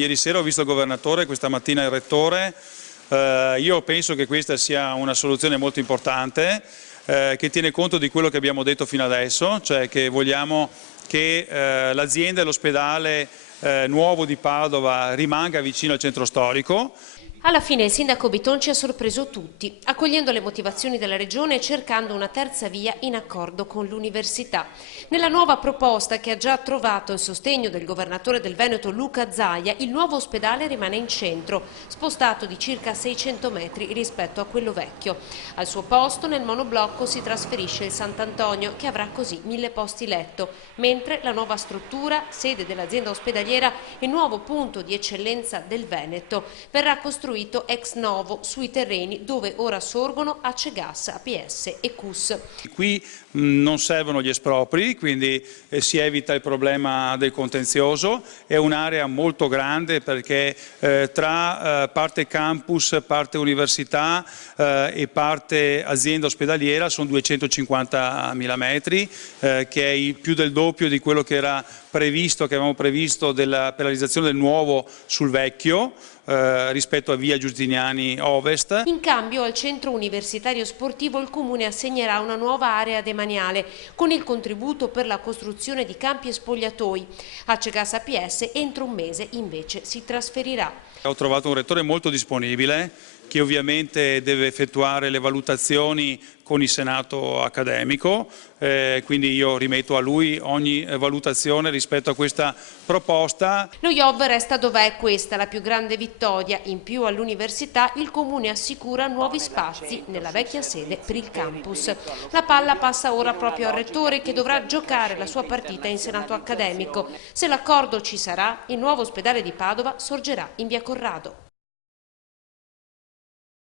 Ieri sera ho visto il governatore, questa mattina il rettore. Io penso che questa sia una soluzione molto importante che tiene conto di quello che abbiamo detto fino adesso, cioè che vogliamo che l'azienda e l'ospedale nuovo di Padova rimanga vicino al centro storico. Alla fine il sindaco Bitonci ha sorpreso tutti, accogliendo le motivazioni della regione e cercando una terza via in accordo con l'università. Nella nuova proposta, che ha già trovato il sostegno del governatore del Veneto Luca Zaia, il nuovo ospedale rimane in centro, spostato di circa 600 metri rispetto a quello vecchio. Al suo posto nel monoblocco si trasferisce il Sant'Antonio, che avrà così 1000 posti letto, mentre la nuova struttura, sede dell'azienda ospedaliera e nuovo punto di eccellenza del Veneto, verrà costruito ex novo sui terreni dove ora sorgono Acegas, APS e CUS. Qui non servono gli espropri, quindi si evita il problema del contenzioso. È un'area molto grande perché tra parte campus, parte università e parte azienda ospedaliera sono 250.000 metri, che è più del doppio di quello che era previsto, che avevamo previsto per la realizzazione del nuovo sul vecchio, rispetto a via Giustiniani Ovest. In cambio al centro universitario sportivo il Comune assegnerà una nuova area demaniale con il contributo per la costruzione di campi e spogliatoi. Acegas APS entro un mese invece si trasferirà. Ho trovato un rettore molto disponibile che ovviamente deve effettuare le valutazioni con il senato accademico, quindi io rimetto a lui ogni valutazione rispetto a questa proposta. Lo IOV resta dov'è, questa la più grande vittoria. In più all'università il Comune assicura nuovi spazi nella vecchia sede per il campus. La palla passa ora proprio al rettore, che dovrà giocare la sua partita in senato accademico. Se l'accordo ci sarà, il nuovo ospedale di Padova sorgerà in via Corrado.